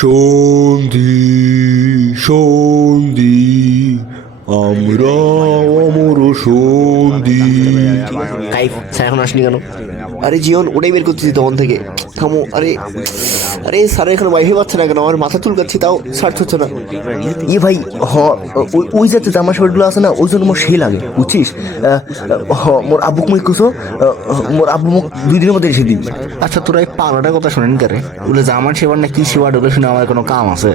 সন্ধি সন্ধি আমরা অমর সন্ধি। কাইফ স্যার এখন আসনি কেন? আরে জীবন ওটাই বের করতেছি তখন থেকে। থামো। আরে আরে স্যারের এখন ওয়াইফাই পাচ্ছে না কেন? আমার মাথা চুলকাচ্ছি তাও সার্চ হচ্ছে না। ইয়ে ভাই ওই যাতে জামা শার্টগুলো আছে না, ওই জন্য মোর সেই লাগে বুঝছিস। মোর আব্বুক মুই কুছো, মোর আব্বু মুখ 2 দিনের মধ্যে এসে দিবি। আচ্ছা তোরা এই পাগলাটার কথা শোনেন কে রে? বলে যে আমার সেবার না কি সেবার ওগুলো শুনে আমার কোনো কাম আছে?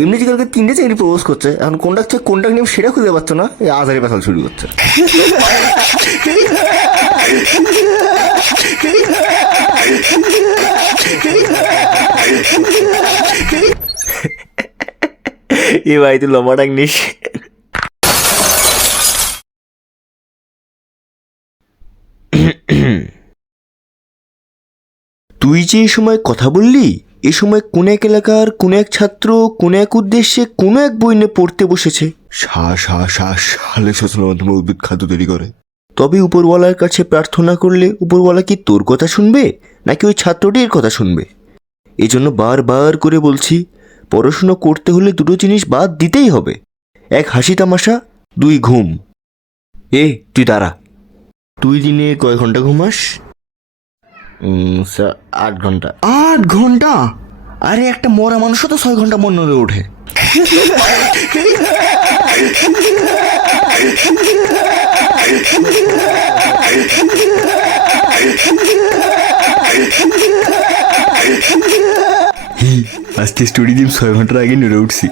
এমনি যে কালকে 3টে চাকরি প্রপোজ করছে, এখন কোনটা হচ্ছে কোনটা নিয়ে সেটা খুঁজে পাচ্ছ না, এই আজারি পেশাল শুরু করছে। এ ভাই তুই লম্বা ডাক নিস। তুই যে এই সময় কথা বললি, এ সময় কোন এক এলাকার কোন এক ছাত্র কোন এক উদ্দেশ্যে কোন এক বই নিয়ে পড়তে বসেছে। সালে শোষণের মাধ্যমে উদ্ভিদ খাদ্য তৈরি করে। তবে উপরওয়ালার কাছে প্রার্থনা করলে উপরওয়ালা কি তোর কথা শুনবে নাকি ওই ছাত্রটির কথা শুনবে? এজন্য বারবার করে বলছি, পড়াশুনো করতে হলে 2টো জিনিস বাদ দিতেই হবে। 1 হাসি তামাশা, 2 ঘুম। তুই দাঁড়া। তুই দিনে কয় ঘন্টা ঘুমাস? 8 ঘন্টা। 8 ঘন্টা? আরে একটা মরা মানুষও তো 6 ঘন্টা মন নড়ে ওঠে। আজকে স্টোরি দিন 6 ঘন্টার আগে নড়ে উঠছি।